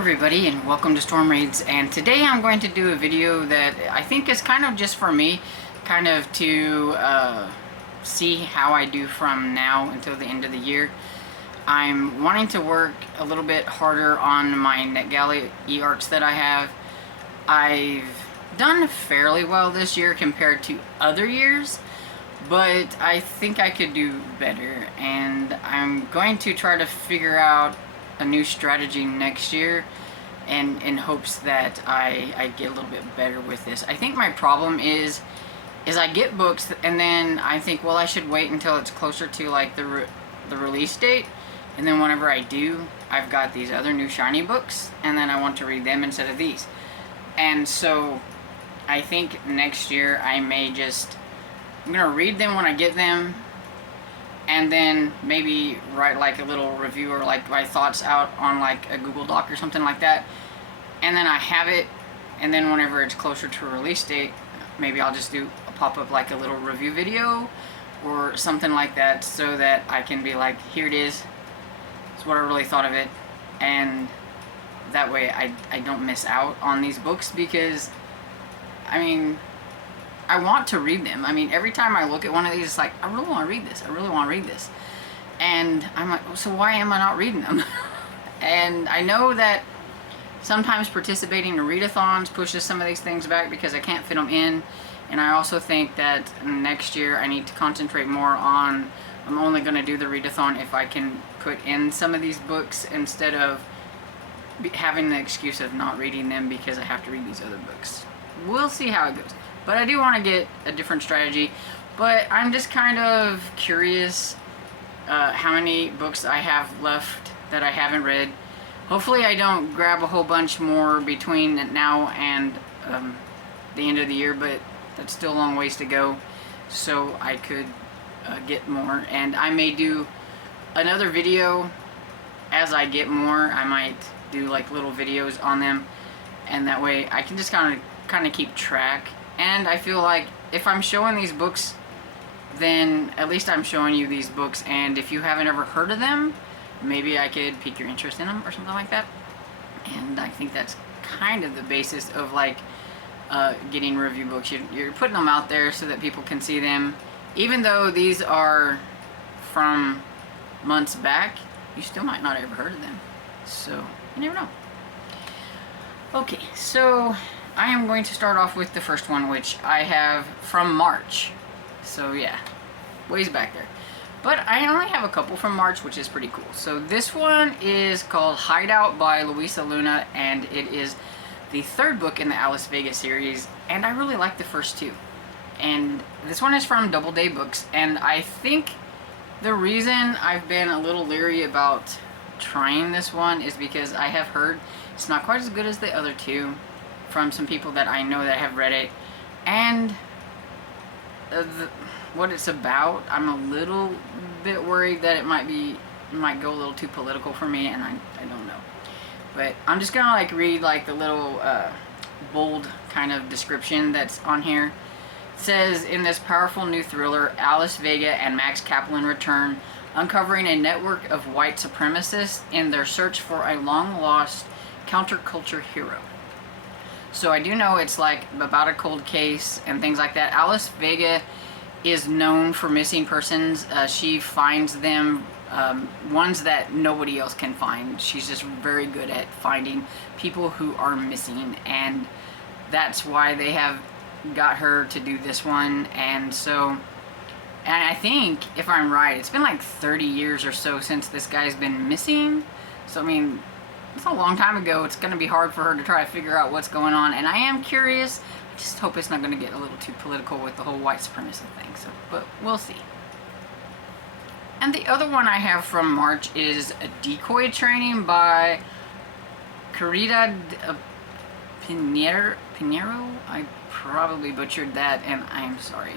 everybody, and welcome to Storm Raids. And today I'm going to do a video that I think is kind of just for me, kind of to see how I do from now until the end of the year. I'm wanting to work a little bit harder on my Negalley e-arcs that I have. I've done fairly well this year compared to other years, but I think I could do better, and I'm going to try to figure out a new strategy next year, and in hopes that I get a little bit better with this. I think my problem is I get books and then I think, well, I should wait until it's closer to like the release date, and then whenever I do, I've got these other new shiny books and then I want to read them instead of these. And so I think next year I'm gonna read them when I get them, and then maybe write like a little review or like my thoughts out on like a Google Doc or something like that. And then I have it, and then whenever it's closer to a release date, maybe I'll just do a pop-up like a little review video or something like that, so that I can be like, here it is. It's what I really thought of it. And that way I don't miss out on these books, because I mean, I want to read them. I mean, every time I look at one of these, it's like, I really want to read this. I really want to read this. And I'm like, so why am I not reading them? And I know that sometimes participating in readathons pushes some of these things back because I can't fit them in. And I also think that next year I need to concentrate more on, I'm only going to do the readathon if I can put in some of these books instead of having the excuse of not reading them because I have to read these other books. We'll see how it goes. But I do want to get a different strategy. But I'm just kind of curious how many books I have left that I haven't read. Hopefully I don't grab a whole bunch more between now and the end of the year, but that's still a long ways to go. So I could get more. And I may do another video as I get more. I might do like little videos on them, and that way I can just kind of keep track. And I feel like if I'm showing these books, then at least I'm showing you these books, and if you haven't ever heard of them, maybe I could pique your interest in them or something like that. And I think that's kind of the basis of like getting review books. You're putting them out there so that people can see them. Even though these are from months back, you still might not have ever heard of them. So, you never know. Okay, so I am going to start off with the first one, which I have from March. So yeah, ways back there. But I only have a couple from March, which is pretty cool. So this one is called Hideout by Luisa Luna, and it is the third book in the Alice Vega series, and I really like the first two. And this one is from Doubleday Books, and I think the reason I've been a little leery about trying this one is because I have heard it's not quite as good as the other two from some people that I know that have read it, and what it's about, I'm a little bit worried that it might go a little too political for me, and I don't know. But I'm just gonna like read like the little bold kind of description that's on here. It says, in this powerful new thriller, Alice Vega and Max Kaplan return, uncovering a network of white supremacists in their search for a long-lost counterculture hero. So I do know it's like about a cold case and things like that. Alice Vega is known for missing persons. She finds them, ones that nobody else can find. She's just very good at finding people who are missing, and that's why they have got her to do this one. And so, and I think, if I'm right, it's been like 30 years or so since this guy's been missing. So I mean, it's a long time ago. It's going to be hard for her to try to figure out what's going on, and I am curious. I just hope it's not going to get a little too political with the whole white supremacy thing, so, but we'll see. And the other one I have from March is a Decoy Training by Caridad Pinheiro. I probably butchered that, and I'm sorry.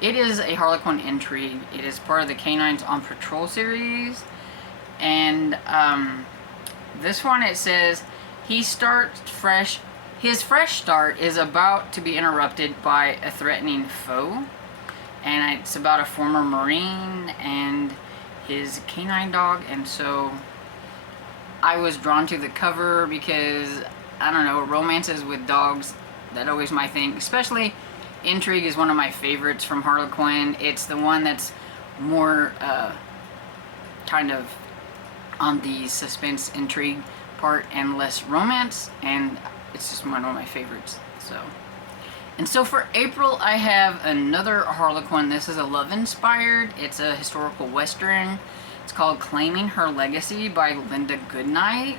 It is a Harlequin intrigue. It is part of the Canines on Patrol series, and this one, it says, he starts fresh. His fresh start is about to be interrupted by a threatening foe. And it's about a former Marine and his canine dog. And so I was drawn to the cover because, I don't know, romances with dogs, that always my thing. Especially Intrigue is one of my favorites from Harlequin. It's the one that's more kind of on the suspense intrigue part and less romance, and it's just one of my favorites. So for April, I have another Harlequin. This is a love-inspired. It's a historical western. It's called Claiming Her Legacy by Linda Goodnight.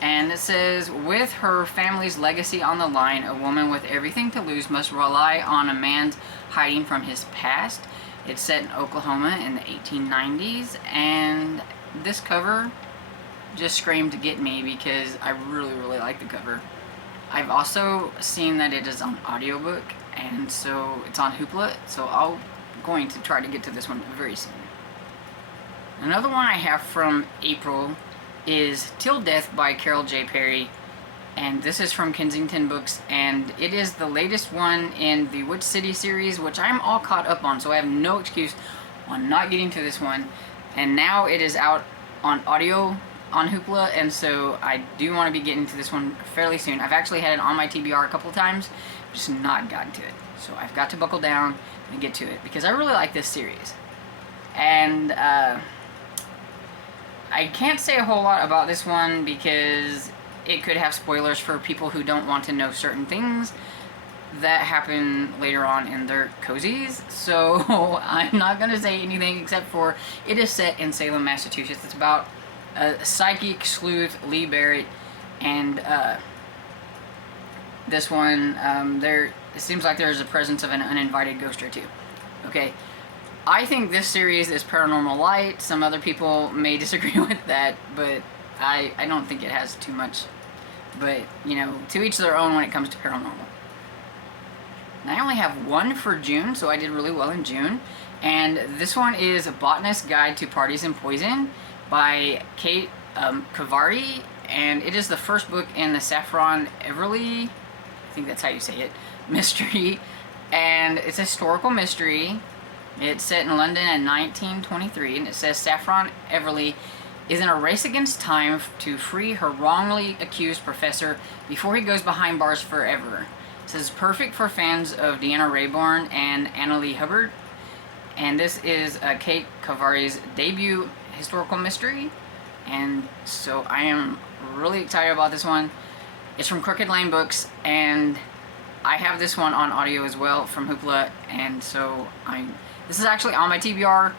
And it says, with her family's legacy on the line, a woman with everything to lose must rely on a man hiding from his past. It's set in Oklahoma in the 1890s, and this cover just screamed to get me because I really, really like the cover. I've also seen that it is on audiobook, and so it's on Hoopla, so I'm going to try to get to this one very soon. Another one I have from April is Till Death by Carol J. Perry, and this is from Kensington Books, and it is the latest one in the Witch City series, which I'm all caught up on, so I have no excuse on not getting to this one. And now it is out on audio on Hoopla, and so I do want to be getting to this one fairly soon. I've actually had it on my TBR a couple times, just not gotten to it. So I've got to buckle down and get to it because I really like this series. And I can't say a whole lot about this one because it could have spoilers for people who don't want to know certain things that happen later on in their cozies. So I'm not going to say anything except for it is set in Salem, Massachusetts. It's about a psychic sleuth, Lee Barrett, and this one, it seems like there's a presence of an uninvited ghost or two. Okay. I think this series is paranormal light. Some other people may disagree with that, but I don't think it has too much. But, you know, to each their own when it comes to paranormal. And I only have one for June, so I did really well in June. And this one is A Botanist's Guide to Parties and Poison by Kate Kavari. And it is the first book in the Saffron Everly, I think that's how you say it, mystery. And it's a historical mystery. It's set in London in 1923, and it says Saffron Everly is in a race against time to free her wrongly accused professor before he goes behind bars forever. It says perfect for fans of Deanna Raybourn and Annalee Hubbard. And this is Kate Kavari's debut historical mystery, and so I am really excited about this one. It's from Crooked Lane Books, and I have this one on audio as well from Hoopla, and so this is actually on my TBR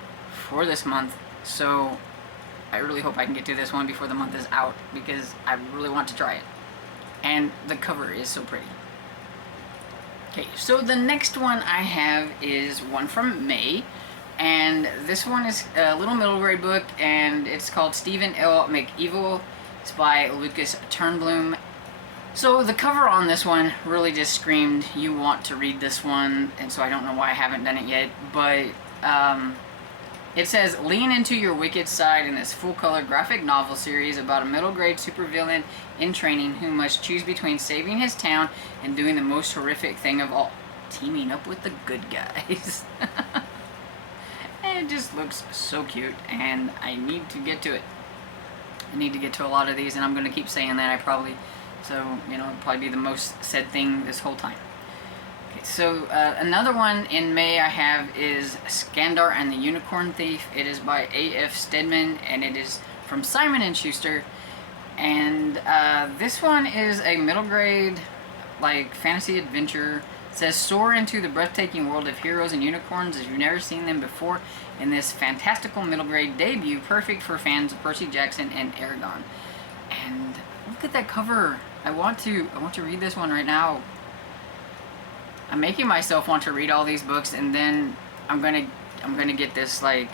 for this month, so I really hope I can get to this one before the month is out because I really want to try it. And the cover is so pretty. Okay, so the next one I have is one from May, and this one is a little middle grade book, and it's called Stephen L. McEvil. It's by Lucas Turnblom. So the cover on this one really just screamed, you want to read this one, and so I don't know why I haven't done it yet, but it says, lean into your wicked side in this full-color graphic novel series about a middle-grade supervillain in training who must choose between saving his town and doing the most horrific thing of all, teaming up with the good guys. And it just looks so cute, and I need to get to it. I need to get to a lot of these, and I'm going to keep saying that, so, you know, it'll probably be the most said thing this whole time. Okay, so another one in May I have is Skandor and the Unicorn Thief. It is by A.F. Stedman, and it is from Simon & Schuster. And this one is a middle grade, like, fantasy adventure. It says, soar into the breathtaking world of heroes and unicorns as you've never seen them before in this fantastical middle grade debut, perfect for fans of Percy Jackson and Aragon. And look at that cover. I want to read this one right now. I'm making myself want to read all these books, and then I'm gonna get this, like,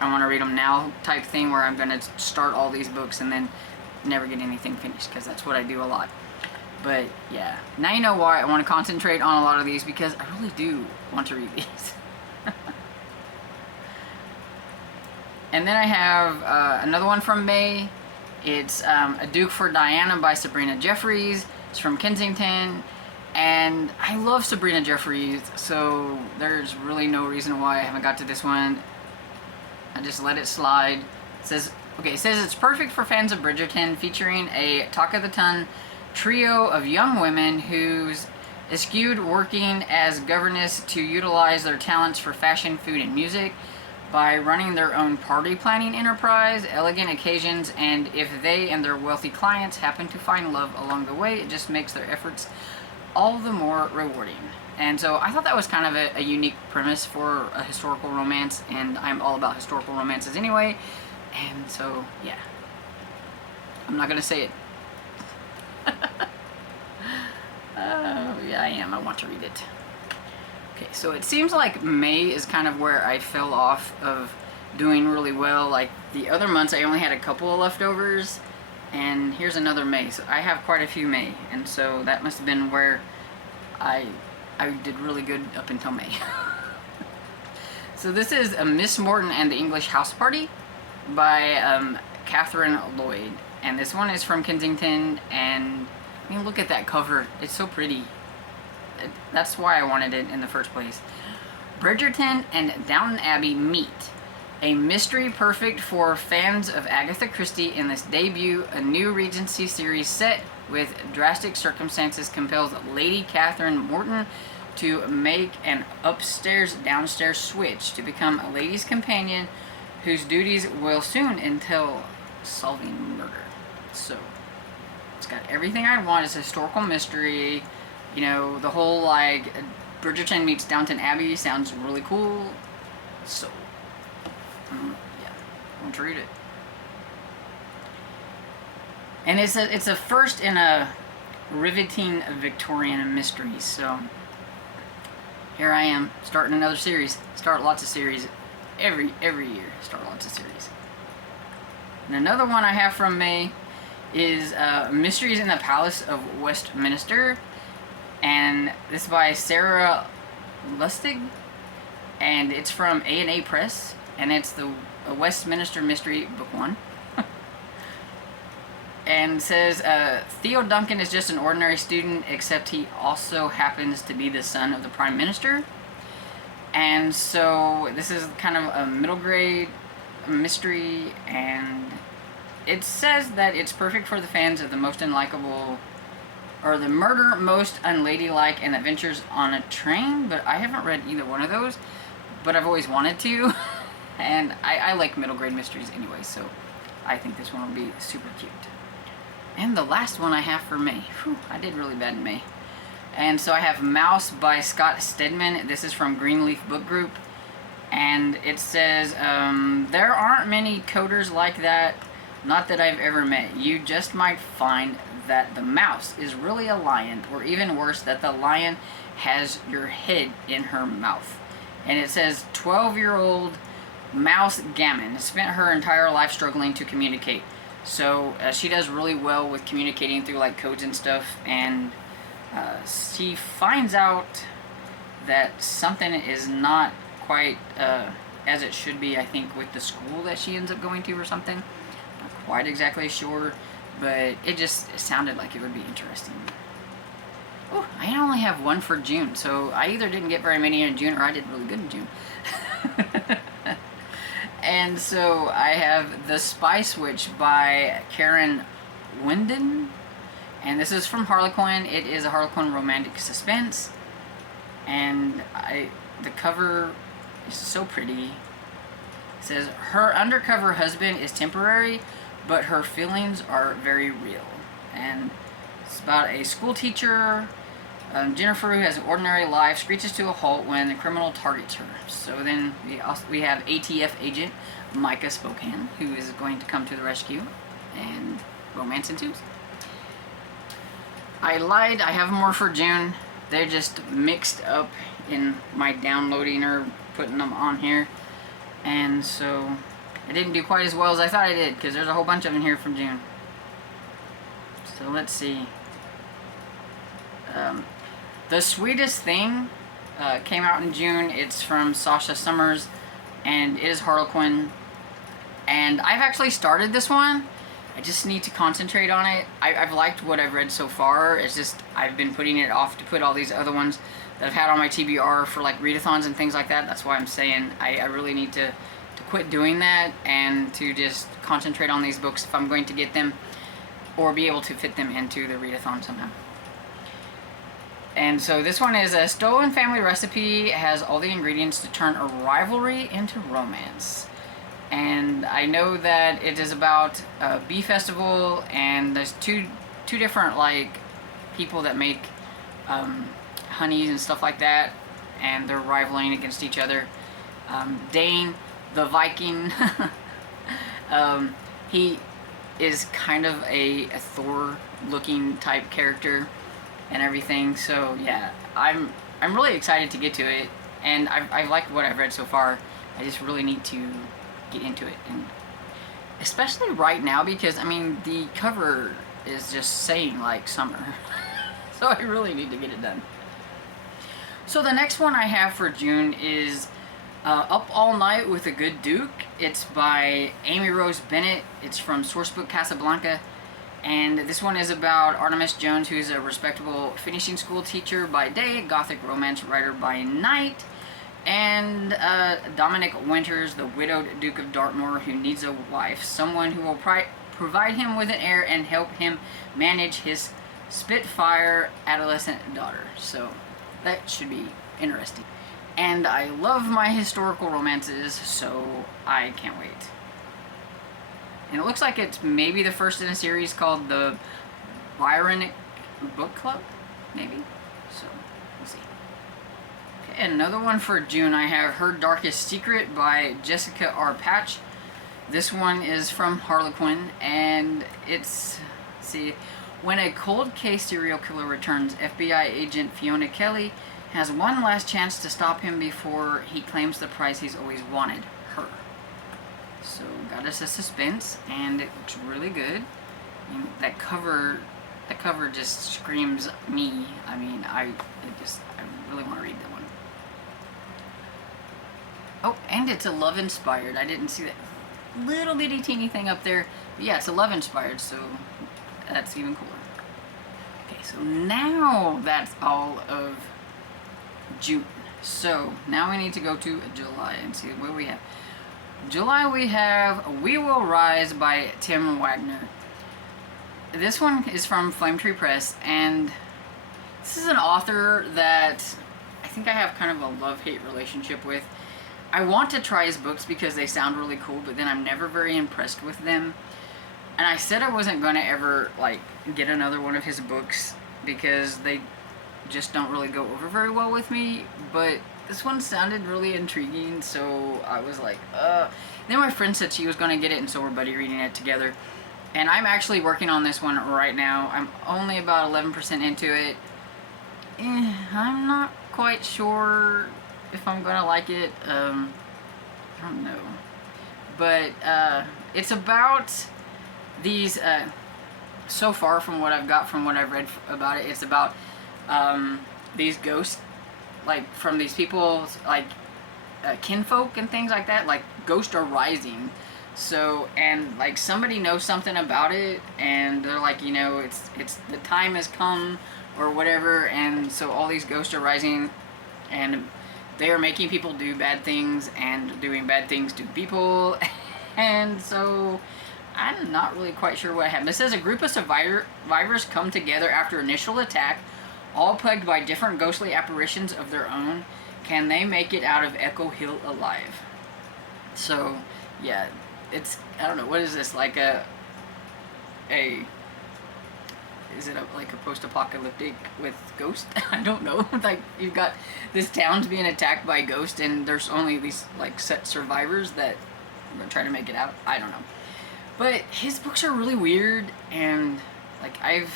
I want to read them now type thing where I'm gonna start all these books and then never get anything finished, because that's what I do a lot. But yeah, now you know why I want to concentrate on a lot of these, because I really do want to read these. And then I have another one from May. It's A Duke for Diana by Sabrina Jeffries. It's from Kensington. And I love Sabrina Jeffries, so there's really no reason why I haven't got to this one. I just let it slide. It says, Okay, it says it's perfect for fans of Bridgerton, featuring a talk of the town trio of young women whose eschewed working as governess to utilize their talents for fashion, food, and music by running their own party planning enterprise, elegant occasions, and if they and their wealthy clients happen to find love along the way, it just makes their efforts all the more rewarding. And so I thought that was kind of a unique premise for a historical romance, and I'm all about historical romances anyway. And so, yeah. I'm not going to say it. Oh, yeah, I am. I want to read it. Okay, so it seems like May is kind of where I fell off of doing really well. Like, the other months I only had a couple of leftovers, and here's another May. So I have quite a few May, and so that must have been where I did really good up until May. So this is Miss Morton and the English House Party by Catherine Lloyd, and this one is from Kensington. And I mean, look at that cover, it's so pretty. That's why I wanted it in the first place. Bridgerton and Downton Abbey meet. A mystery perfect for fans of Agatha Christie in this debut, a new Regency series set with drastic circumstances compels Lady Catherine Morton to make an upstairs-downstairs switch to become a lady's companion whose duties will soon entail solving murder. So, it's got everything I want. It's a historical mystery. You know, the whole, like, Bridgerton meets Downton Abbey sounds really cool. So, yeah, I want to read it. And it's a first in a riveting Victorian mystery. So, here I am, starting another series. Start lots of series every year. Start lots of series. And another one I have from May is Mysteries in the Palace of Westminster. And this is by Sarah Lustig. And it's from A&A Press. And it's the Westminster Mystery, Book 1. And says, Theo Duncan is just an ordinary student, except he also happens to be the son of the Prime Minister. And so this is kind of a middle grade mystery, and it says that it's perfect for the fans of the most unlikable, or the murder most unladylike, and adventures on a train, but I haven't read either one of those, but I've always wanted to, and I like middle grade mysteries anyway, so I think this one will be super cute. And the last one I have for May. Whew, I did really bad in May. And so I have Mouse by Scott Stedman. This is from Greenleaf Book Group. And it says, there aren't many coders like that, not that I've ever met. You just might find that the mouse is really a lion, or even worse, that the lion has your head in her mouth. And it says, 12-year-old Mouse Gammon spent her entire life struggling to communicate. So she does really well with communicating through like codes and stuff, and she finds out that something is not quite as it should be, I think, with the school that she ends up going to or something. Not quite exactly sure, but it sounded like it would be interesting. Oh, I only have one for June, so I either didn't get very many in June or I did really good in June. And so I have The Spy Switch by Karen Winden. And this is from Harlequin. It is a Harlequin romantic suspense. And the cover is so pretty. It says, her undercover husband is temporary, but her feelings are very real. And it's about a school teacher, Jennifer, who has an ordinary life, screeches to a halt when the criminal targets her. So then we have ATF agent Micah Spokane, who is going to come to the rescue, and romance ensues. I lied, I have more for June. They're just mixed up in my downloading or putting them on here. And so I didn't do quite as well as I thought I did, because there's a whole bunch of them here from June. So let's see. The Sweetest Thing came out in June. It's from Sasha Summers, and it is Harlequin. And I've actually started this one. I just need to concentrate on it. I've liked what I've read so far. It's just I've been putting it off to put all these other ones that I've had on my TBR for like readathons and things like that. That's why I'm saying I really need to quit doing that and to just concentrate on these books if I'm going to get them, or be able to fit them into the readathon somehow. And so this one is a stolen family recipe. It has all the ingredients to turn a rivalry into romance. And I know that it is about a bee festival, and there's two different like people that make honeys and stuff like that, and they're rivaling against each other. Dane, the Viking, he is kind of a Thor-looking type character and everything. So yeah, I'm really excited to get to it, and I've liked what I've read so far. I just really need to get into it, and especially right now, because I mean the cover is just saying like summer. So I really need to get it done. So the next one I have for June is Up All Night with a Good Duke. It's by Amy Rose Bennett. It's from Sourcebook Casablanca. And this one is about Artemis Jones, who's a respectable finishing school teacher by day, gothic romance writer by night, and Dominic Winters, the widowed Duke of Dartmoor, who needs a wife, someone who will provide him with an heir and help him manage his Spitfire adolescent daughter. So that should be interesting. And I love my historical romances, so I can't wait. And it looks like it's maybe the first in a series called the Byronic Book Club, maybe. So we'll see. Okay, and another one for June, I have HerDarkest Secret by Jessica R. Patch. This one is from Harlequin, and it's, let's see, when a cold case serial killer returns, FBI agent Fiona Kelly has one last chance to stop him before he claims the prize he's always wanted, her. So got us a suspense, and it looks really good. I mean, that cover just screams me. I mean, I really want to read that one. Oh, and it's a love inspired. I didn't see that little bitty teeny thing up there. But yeah, it's a love inspired, so that's even cooler. Okay, so now that's all of June. So now we need to go to July and see what we have. July we have We Will Rise by Tim Wagner. This one is from Flame Tree Press, and this is an author that I think I have kind of a love-hate relationship with. I want to try his books because they sound really cool, but then I'm never very impressed with them. And I said I wasn't going to ever like get another one of his books because they just don't really go over very well with me, but this one sounded really intriguing, so I was like, Then my friend said she was going to get it, and so we're buddy reading it together. And I'm actually working on this one right now. I'm only about 11% into it. I'm not quite sure if I'm going to like it. I don't know. But it's about these, so far from what I've got, from what I've read about it, it's about these ghosts, like from these people, like kinfolk and things like that. Like ghosts are rising. So, and like somebody knows something about it, and they're like, you know, it's the time has come or whatever, and so all these ghosts are rising, and they are making people do bad things and doing bad things to people. And so I'm not really quite sure what happened. It says a group of survivors come together after initial attack, all plagued by different ghostly apparitions of their own. Can they make it out of Echo Hill alive? So yeah, it's, I don't know, what is this, like is it like a post-apocalyptic with ghosts? I don't know. Like, you've got this town's being attacked by ghosts, and there's only these like set survivors that are trying to make it out. I don't know. But his books are really weird, and like I've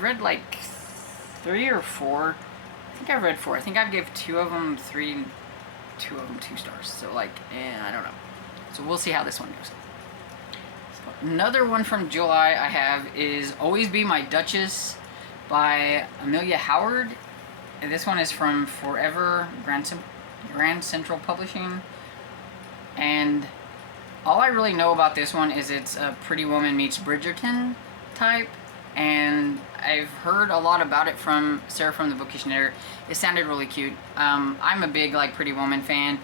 read like 3 or 4. I think I've read 4. I think I've gave 2 of them 3, 2 of them 2 stars. So like, I don't know. So we'll see how this one goes. So another one from July I have is Always Be My Duchess by Amelia Howard. And this one is from Forever Grand Central Publishing. And all I really know about this one is it's a Pretty Woman meets Bridgerton type. And I've heard a lot about it from Sarah from the Bookish Knitter. It sounded really cute. I'm a big like Pretty Woman fan,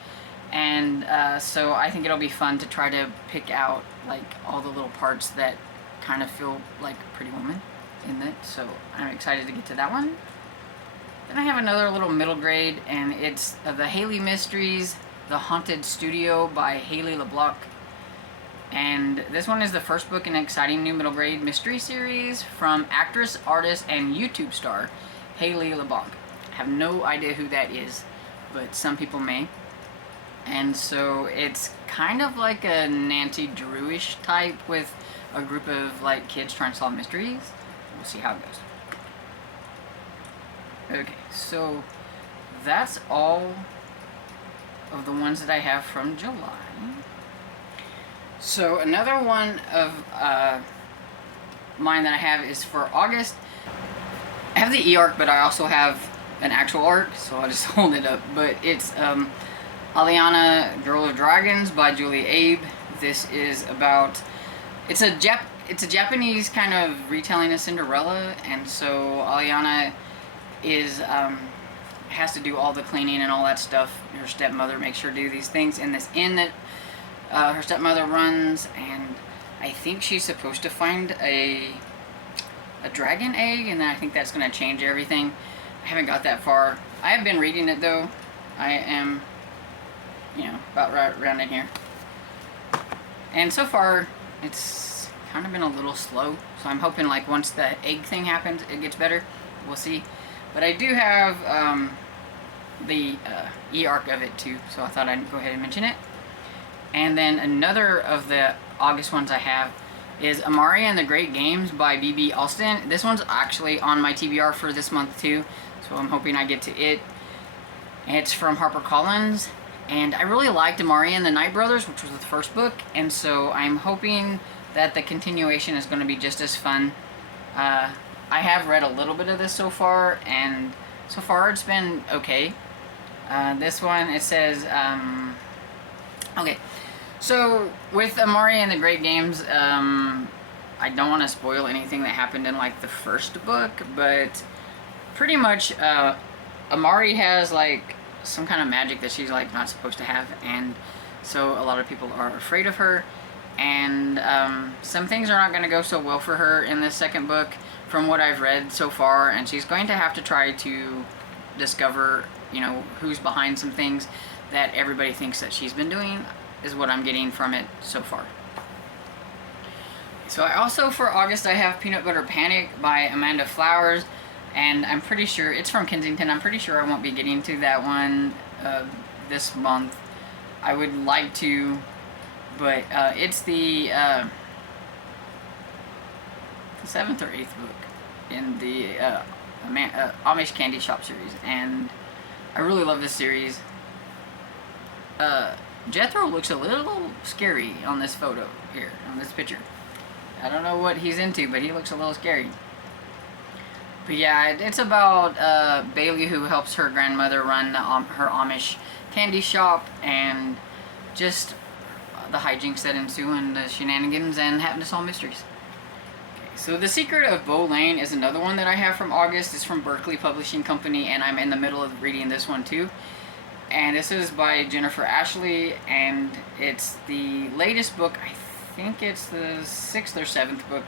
And so I think it'll be fun to try to pick out like all the little parts that kind of feel like Pretty Woman in it. So I'm excited to get to that one. Then I have another little middle grade, and it's the Haley Mysteries, The Haunted Studio by Haley LeBlanc. And this one is the first book in an exciting new middle grade mystery series from actress, artist, and YouTube star Haley LeBlanc. I have no idea who that is, but some people may. And so it's kind of like a Nancy Drew-ish type with a group of like kids trying to solve mysteries. We'll see how it goes. Okay, so that's all of the ones that I have from July. So another one of mine that I have is for August. I have the e-arc, but I also have an actual arc, so I'll just hold it up. But it's Aliana, Girl of Dragons by Julie Abe. This is about, it's a Japanese kind of retelling of Cinderella, and so Aliana is has to do all the cleaning and all that stuff. Her stepmother makes her do these things in this inn that her stepmother runs, and I think she's supposed to find a dragon egg, and then I think that's going to change everything. I haven't got that far. I have been reading it though. I am, you know, about right around in here. And so far, it's kind of been a little slow. So I'm hoping like once the egg thing happens, it gets better. We'll see. But I do have the e-arc of it too, so I thought I'd go ahead and mention it. And then another of the August ones I have is Amari and the Great Games by B.B. Alston. This one's actually on my TBR for this month too, so I'm hoping I get to it. It's from HarperCollins, and I really liked Amari and the Night Brothers, which was the first book, and so I'm hoping that the continuation is going to be just as fun. I have read a little bit of this so far, and so far it's been okay. This one, it says, okay, so with Amari and the Great Games, I don't want to spoil anything that happened in like the first book, but pretty much Amari has like some kind of magic that she's like not supposed to have, and so a lot of people are afraid of her, and some things are not going to go so well for her in this second book from what I've read so far, and she's going to have to try to discover, you know, who's behind some things that everybody thinks that she's been doing, is what I'm getting from it so far. So I also, for August, I have Peanut Butter Panic by Amanda Flowers, and I'm pretty sure, it's from Kensington, I'm pretty sure I won't be getting to that one this month. I would like to, but it's the 7th or 8th book in the Amish Candy Shop series, and I really love this series. Jethro looks a little scary on this photo here, on this picture. I don't know what he's into, but he looks a little scary. But yeah, it's about Bailey, who helps her grandmother run her Amish candy shop, and just the hijinks that ensue and the shenanigans and happen to solve mysteries. Okay, so The Secret of Bow Lane is another one that I have from August. It's from Berkeley Publishing Company, and I'm in the middle of reading this one too. And this is by Jennifer Ashley, and it's the latest book. I think it's the 6th or 7th book,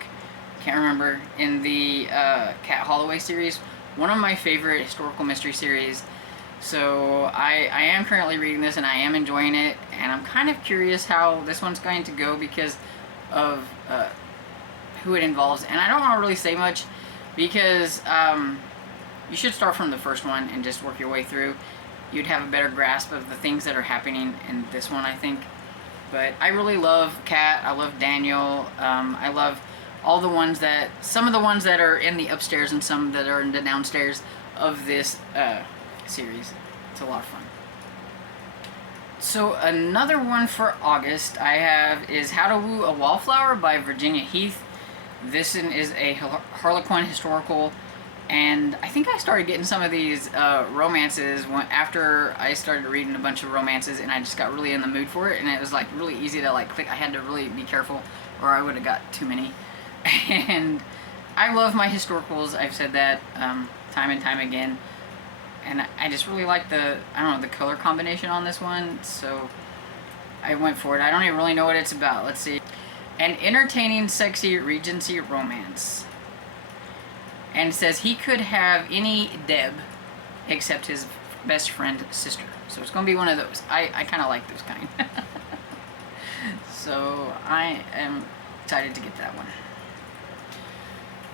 can't remember, in the Cat Holloway series. One of my favorite historical mystery series. So I am currently reading this, and I am enjoying it, and I'm kind of curious how this one's going to go because of who it involves. And I don't want to really say much because you should start from the first one and just work your way through. You'd have a better grasp of the things that are happening in this one, I think. But I really love Kat, I love Daniel, I love all the ones that, some of the ones that are in the upstairs and some that are in the downstairs of this series. It's a lot of fun. So another one for August I have is How to Woo a Wallflower by Virginia Heath. This is a Harlequin historical, and I think I started getting some of these romances after I started reading a bunch of romances, and I just got really in the mood for it, and it was like really easy to like click. I had to really be careful or I would have got too many. And I love my historicals, I've said that time and time again, and I just really like the, I don't know, the color combination on this one, so I went for it. I don't even really know what it's about. Let's see. An entertaining, sexy Regency romance. And it says he could have any Deb except his best friend sister. So it's going to be one of those. I kind of like those kind. So I am excited to get that one.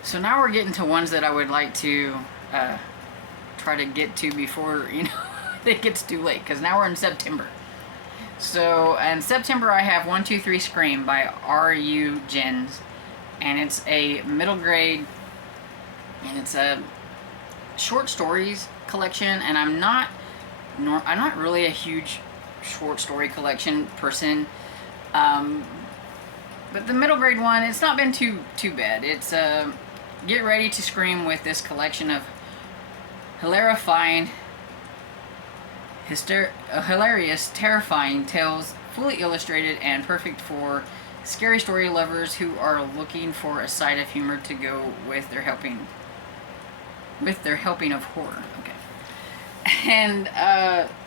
So now we're getting to ones that I would like to try to get to before, you know, it gets too late. Because now we're in September. So in September I have 123 Scream by R.U. Jens. And it's a middle grade, and it's a short stories collection, and I'm not really a huge short story collection person, but the middle grade one, it's not been too bad. It's get ready to scream with this collection of hilarious, terrifying tales, fully illustrated and perfect for scary story lovers who are looking for a side of humor to go with their helping of horror. Okay. And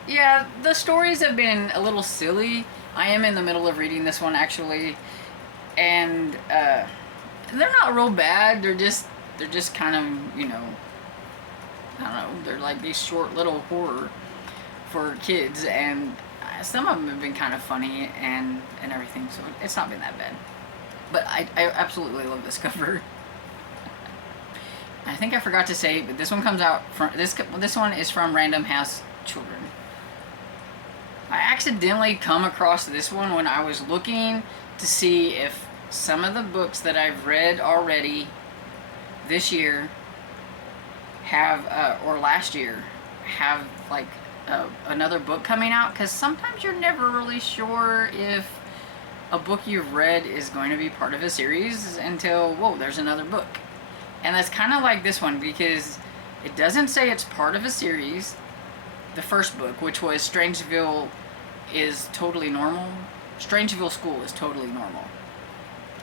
yeah, the stories have been a little silly. I am in the middle of reading this one actually, and they're not real bad. They're just kind of, you know, I don't know, they're like these short little horror for kids, and some of them have been kind of funny and everything, so it's not been that bad. But I absolutely love this cover. I think I forgot to say, but this one comes out from this one is from Random House Children. I accidentally come across this one when I was looking to see if some of the books that I've read already this year have or last year have like another book coming out, because sometimes you're never really sure if a book you've read is going to be part of a series until, whoa, there's another book. And that's kind of like this one, because it doesn't say it's part of a series. The first book, which was Strangeville is Totally Normal. Strangeville School is Totally Normal.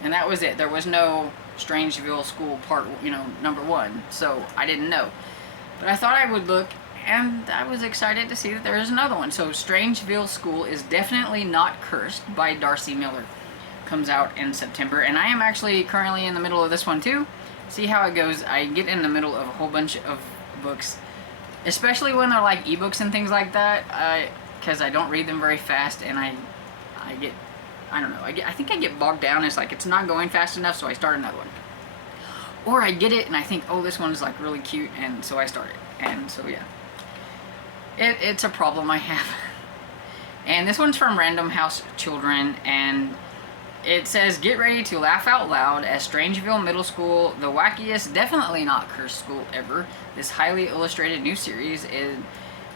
And that was it. There was no Strangeville School part, you know, number 1. So I didn't know. But I thought I would look, and I was excited to see that there is another one. So Strangeville School is Definitely Not Cursed by Darcy Miller. Comes out in September. And I am actually currently in the middle of this one too. See how it goes. I get in the middle of a whole bunch of books, especially when they're like ebooks and things like that, because I don't read them very fast, and I get, I don't know, I think I get bogged down. It's like it's not going fast enough, so I start another one. Or I get it and I think, oh, this one's like really cute, and so I start it. And so yeah, it's a problem I have. And this one's from Random House Children, and it says, get ready to laugh out loud as Strangeville Middle School, the wackiest, definitely not cursed school ever. This highly illustrated new series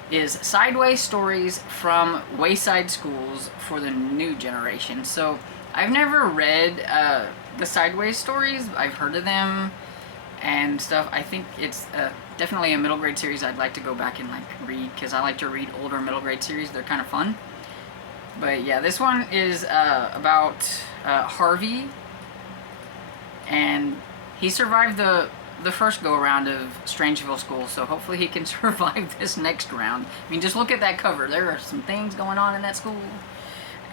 is sideways stories from wayside schools for the new generation. So I've never read the sideways stories. I've heard of them and stuff. I think it's definitely a middle grade series I'd like to go back and like read, because I like to read older middle grade series. They're kind of fun. But yeah, this one is about Harvey, and he survived the first go-around of Strangeville School, so hopefully he can survive this next round. I mean, just look at that cover. There are some things going on in that school.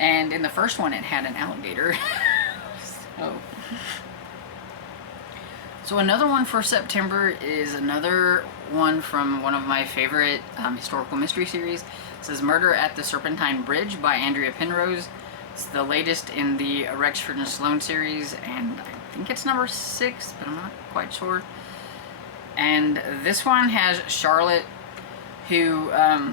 And in the first one, it had an alligator. So another one for September is another one from one of my favorite historical mystery series. It says Murder at the Serpentine Bridge by Andrea Penrose. It's the latest in the Rexford and Sloane series, and I think it's number 6, but I'm not quite sure. And this one has Charlotte, who, I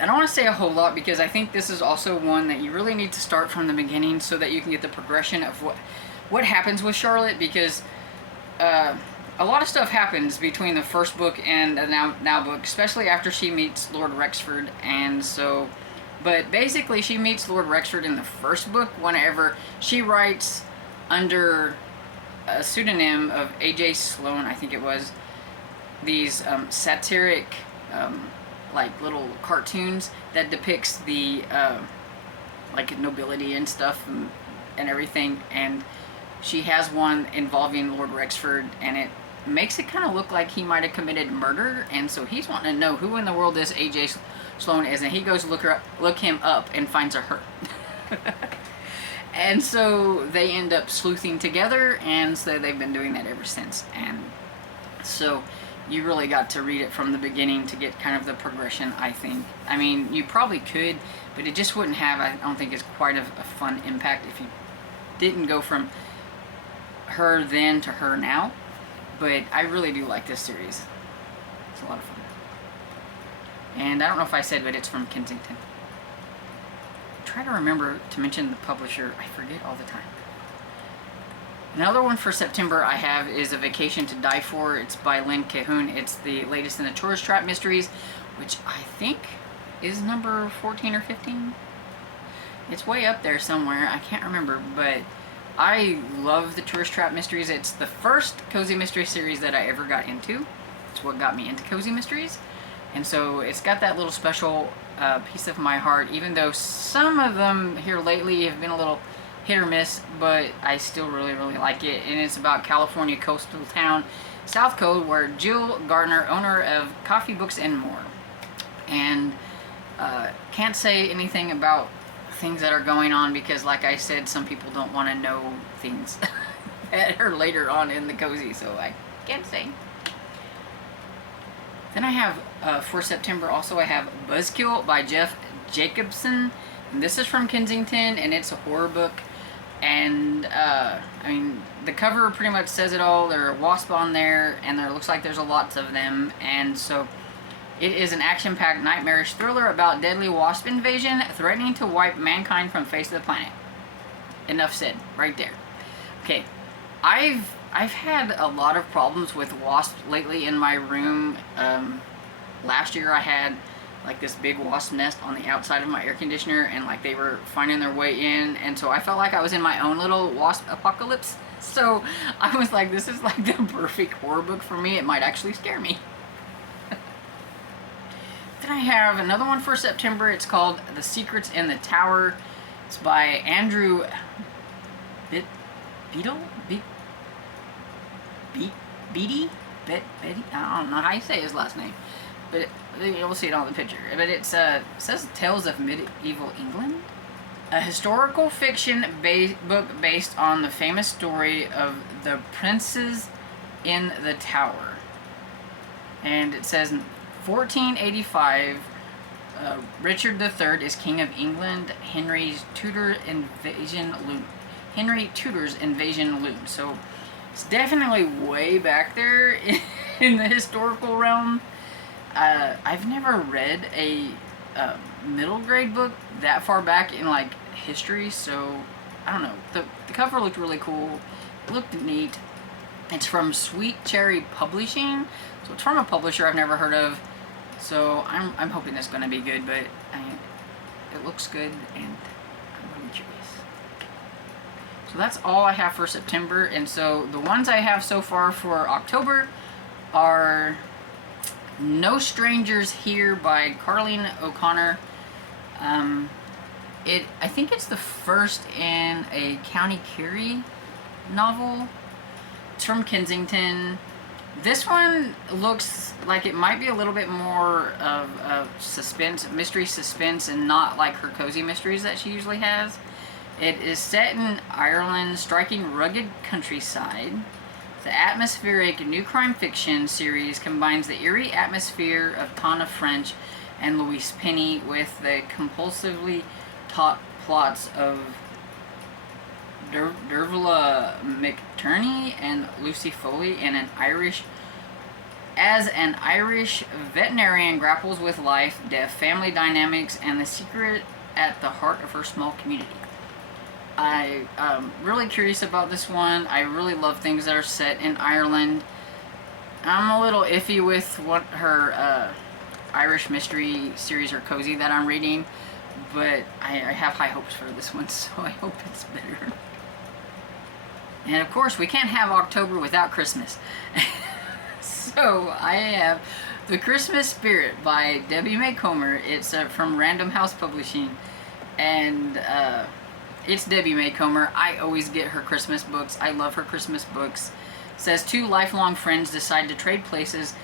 don't want to say a whole lot, because I think this is also one that you really need to start from the beginning so that you can get the progression of what happens with Charlotte, because a lot of stuff happens between the first book and the now book, especially after she meets Lord Rexford. And so, but basically she meets Lord Rexford in the first book whenever she writes under a pseudonym of A.J. Sloane, I think it was, these satiric like little cartoons that depicts the like nobility and stuff and everything. And she has one involving Lord Rexford, and makes it kind of look like he might have committed murder, and so he's wanting to know who in the world this AJ Sloan is, and he goes look him up and finds a her. And so they end up sleuthing together, and so they've been doing that ever since. And so you really got to read it from the beginning to get kind of the progression, I think. I mean, you probably could, but it just wouldn't have, I don't think, it's quite a fun impact if you didn't go from her then to her now. But I really do like this series. It's a lot of fun. And I don't know if I said, but it's from Kensington. Try to remember to mention the publisher. I forget all the time. Another one for September I have is A Vacation to Die For. It's by Lynn Cahoon. It's the latest in the Tourist Trap mysteries, which I think is number 14 or 15. It's way up there somewhere. I can't remember, but I love the Tourist Trap mysteries. It's the first cozy mystery series that I ever got into. It's what got me into cozy mysteries. And so it's got that little special piece of my heart, even though some of them here lately have been a little hit or miss, but I still really, really like it. And it's about California coastal town South Code, where Jill Gardner, owner of Coffee, Books, and More. And can't say anything about things that are going on because, like I said, some people don't want to know things that are later on in the cozy, so I can't say. Then I have, for September also, I have Buzzkill by Jeff Jacobson. And this is from Kensington, and it's a horror book. And, I mean, the cover pretty much says it all. There are wasps on there, and there looks like there's a lots of them. And so, it is an action-packed, nightmarish thriller about deadly wasp invasion threatening to wipe mankind from the face of the planet. Enough said, right there. Okay, I've had a lot of problems with wasps lately in my room. Last year I had like this big wasp nest on the outside of my air conditioner, and like they were finding their way in, and so I felt like I was in my own little wasp apocalypse. So I was like, this is like the perfect horror book for me. It might actually scare me. Then I have another one for September. It's called The Secrets in the Tower. It's by Andrew Beatty? I don't know how you say his last name, but you'll see it on the picture. But it says Tales of Medieval England, a historical fiction book based on the famous story of the princes in the tower. And it says in 1485, Richard III is king of England. Henry Tudor's invasion looms. So it's definitely way back there in the historical realm. I've never read a middle grade book that far back in like history, so I don't know. The cover looked really cool. It looked neat. It's from Sweet Cherry Publishing, so it's from a publisher I've never heard of. So I'm hoping it's going to be good, but it looks good, and I'm really curious. So that's all I have for September, and so the ones I have so far for October are No Strangers Here by Carleen O'Connor. I think it's the first in a County Kerry novel. It's from Kensington. This one looks like it might be a little bit more of suspense, mystery suspense, and not like her cozy mysteries that she usually has. It is set in Ireland, striking rugged countryside. The atmospheric new crime fiction series combines the eerie atmosphere of Tana French and Louise Penny with the compulsively taut plots of Dervla McTurney and Lucy Foley, and an Irish veterinarian grapples with life, death, family dynamics, and the secret at the heart of her small community. I'm really curious about this one. I really love things that are set in Ireland. I'm a little iffy with what her Irish mystery series or cozy that I'm reading, but I have high hopes for this one, so I hope it's better. And of course, we can't have October without Christmas. So I have The Christmas Spirit by Debbie May Comer. It's from Random House Publishing, and it's Debbie May Comer. I always get her Christmas books. I love her Christmas books. says two lifelong friends decide to trade places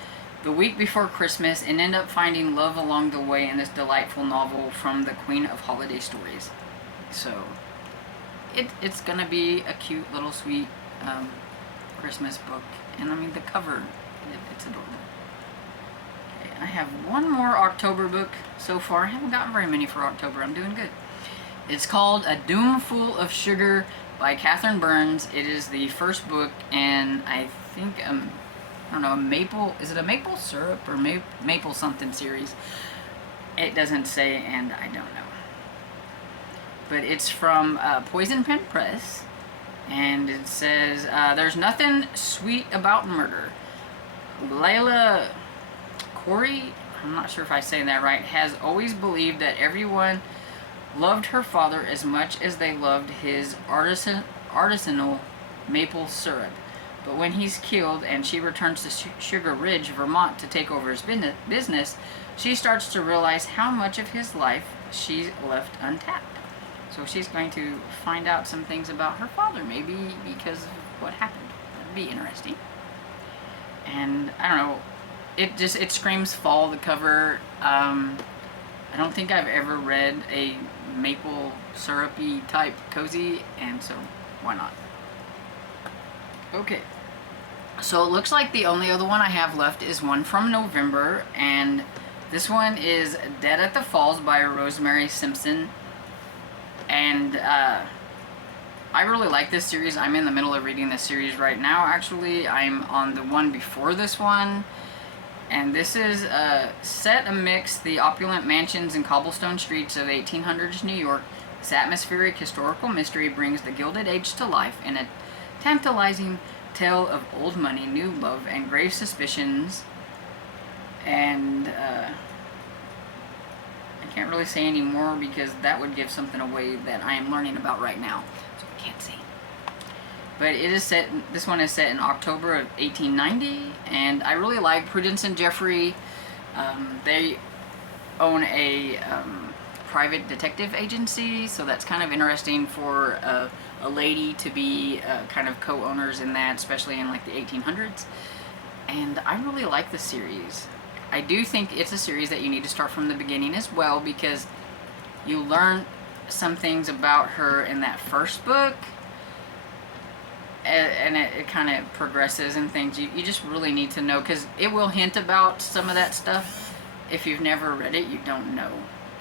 the week before Christmas and end up finding love along the way in this delightful novel from the Queen of Holiday Stories. So it's gonna be a cute little sweet Christmas book, and I mean the cover, it's adorable. Okay, I have one more October book so far. I haven't gotten very many for October. I'm doing good. It's called A Doomfull of Sugar by Catherine Burns. It is the first book in, I think, I don't know, maple, is it a maple syrup or maple something series? It doesn't say, and I don't know. But it's from Poison Pen Press, and it says, there's nothing sweet about murder. Layla Corey, I'm not sure if I say that right, has always believed that everyone loved her father as much as they loved his artisanal maple syrup. But when he's killed and she returns to Sugar Ridge, Vermont to take over his business, she starts to realize how much of his life she's left untapped. So she's going to find out some things about her father, maybe because of what happened. That'd be interesting. And I don't know, it screams fall, the cover. I don't think I've ever read a maple syrupy type cozy, and so why not? Okay, so it looks like the only other one I have left is one from November, and this one is Dead at the Falls by Rosemary Simpson. And I really like this series. I'm in the middle of reading this series right now, actually. I'm on the one before this one. And this is set amidst the opulent mansions and cobblestone streets of 1800s New York. This atmospheric historical mystery brings the Gilded Age to life in a tantalizing tale of old money, new love, and grave suspicions. And I can't really say any more because that would give something away that I am learning about right now. So I can't say. But it is set, this one is set in October of 1890, and I really like Prudence and Jeffrey. They own a private detective agency, so that's kind of interesting for a lady to be kind of co-owners in that, especially in like the 1800s. And I really like the series. I do think it's a series that you need to start from the beginning as well, because you learn some things about her in that first book, and it kind of progresses and things. You just really need to know, because it will hint about some of that stuff. If you've never read it, you don't know,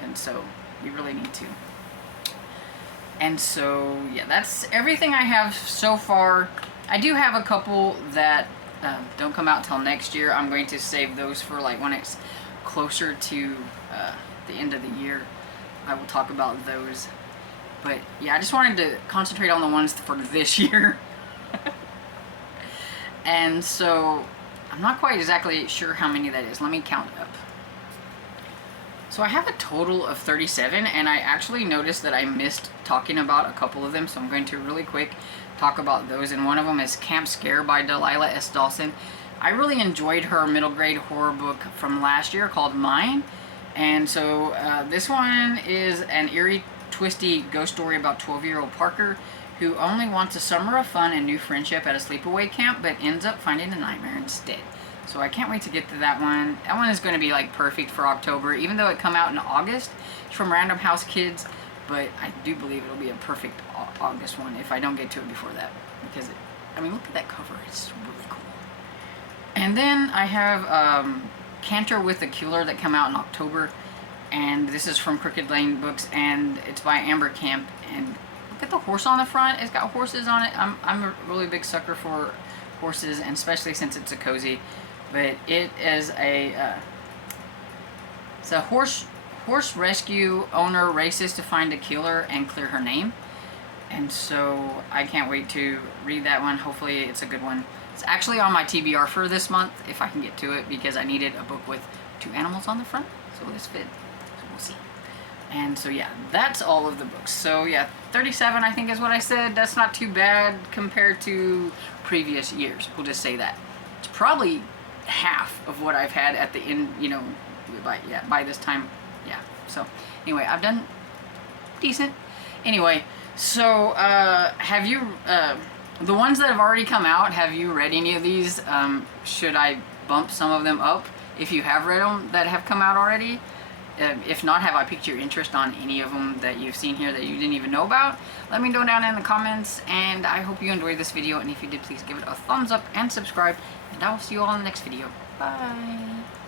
and so you really need to. And so, yeah, that's everything I have so far. I do have a couple that don't come out till next year. I'm going to save those for like when it's closer to the end of the year. I will talk about those. But yeah, I just wanted to concentrate on the ones for this year. And so I'm not quite exactly sure how many that is. Let me count up. So I have a total of 37, and I actually noticed that I missed talking about a couple of them, so I'm going to really quick talk about those. And one of them is Camp Scare by Delilah S. Dawson. I really enjoyed her middle grade horror book from last year called Mine. And so this one is an eerie, twisty ghost story about 12-year-old Parker, who only wants a summer of fun and new friendship at a sleepaway camp, but ends up finding a nightmare instead. So I can't wait to get to that one. That one is going to be like perfect for October, even though it come out in August. It's from Random House Kids, but I do believe it'll be a perfect August one if I don't get to it before that. Because, I mean, look at that cover. It's really cool. And then I have Cantor with the Killer that come out in October. And this is from Crooked Lane Books, and it's by Amber Camp. And look at the horse on the front. It's got horses on it. I'm a really big sucker for horses, and especially since it's a cozy. But it is it's a horse rescue owner races to find a killer and clear her name. And so I can't wait to read that one. Hopefully it's a good one. It's actually on my TBR for this month, if I can get to it, because I needed a book with 2 animals on the front. So this fit. So we'll see. And so yeah, that's all of the books. So yeah, 37 I think is what I said. That's not too bad compared to previous years. We'll just say that. It's probably half of what I've had at the end, you know, by this time. Yeah. So anyway, I've done decent. Anyway, so have you The ones that have already come out, have you read any of these? Should I bump some of them up if you have read them that have come out already? If not, have I piqued your interest on any of them that you've seen here that you didn't even know about? Let me know down in the comments, and I hope you enjoyed this video, and if you did, please give it a thumbs up and subscribe, and I will see you all in the next video. Bye!